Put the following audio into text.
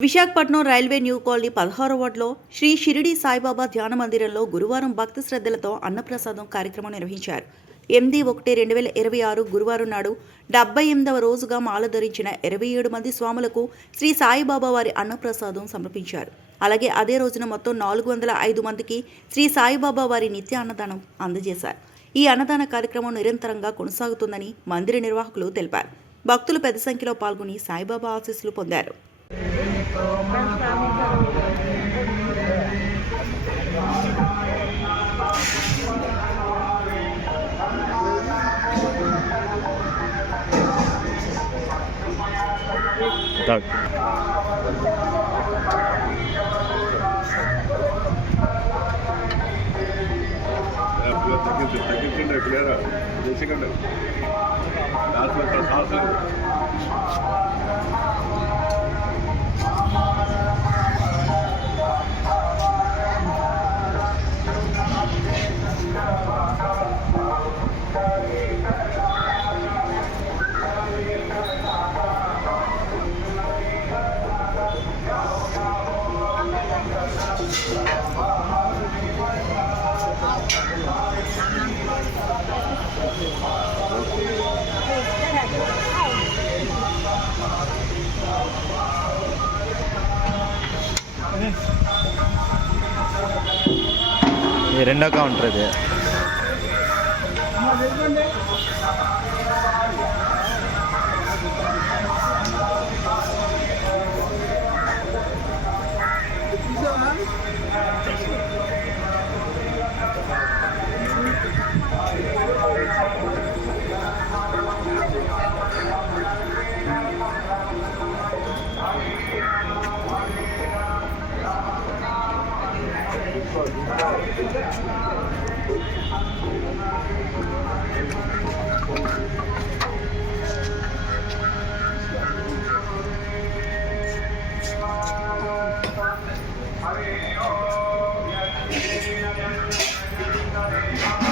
Visakhapatnam railway new colony 16వ వార్డులో శ్రీ షిరిడి సాయిబాబా ధ్యాన మందిరంలో గురువారం భక్తి శ్రద్ధలతో అన్నప్రసాదం కార్యక్రమం నిర్వహించారు. 8/1/2026 గురువారం నాడు 78వ రోజుగా మాల ధరించిన 27 మంది స్వాములకు శ్రీ సాయిబాబా వారి అన్నప్రసాదం సమర్పించారు. అలాగే అదే రోజున మొత్తం 405 మందికి శ్రీ సాయిబాబా వారి నిత్య అన్నదానం అందజేశారు. ఈ అన్నదాన కార్యక్రమం నిరంతరంగా కొనసాగుతుందని మందిర నిర్వాహకులు తెలిపారు. భక్తులు పెద్ద సంఖ్యలో పాల్గొని సాయిబాబా ఆశీస్సులు పొందారు. Tak. తగ్గించండి ఎప్పుడైనా చేసికండి దాంట్లో సాస్ లేదు. ये రెండో కౌంటర్ ఇది. హరి ఓం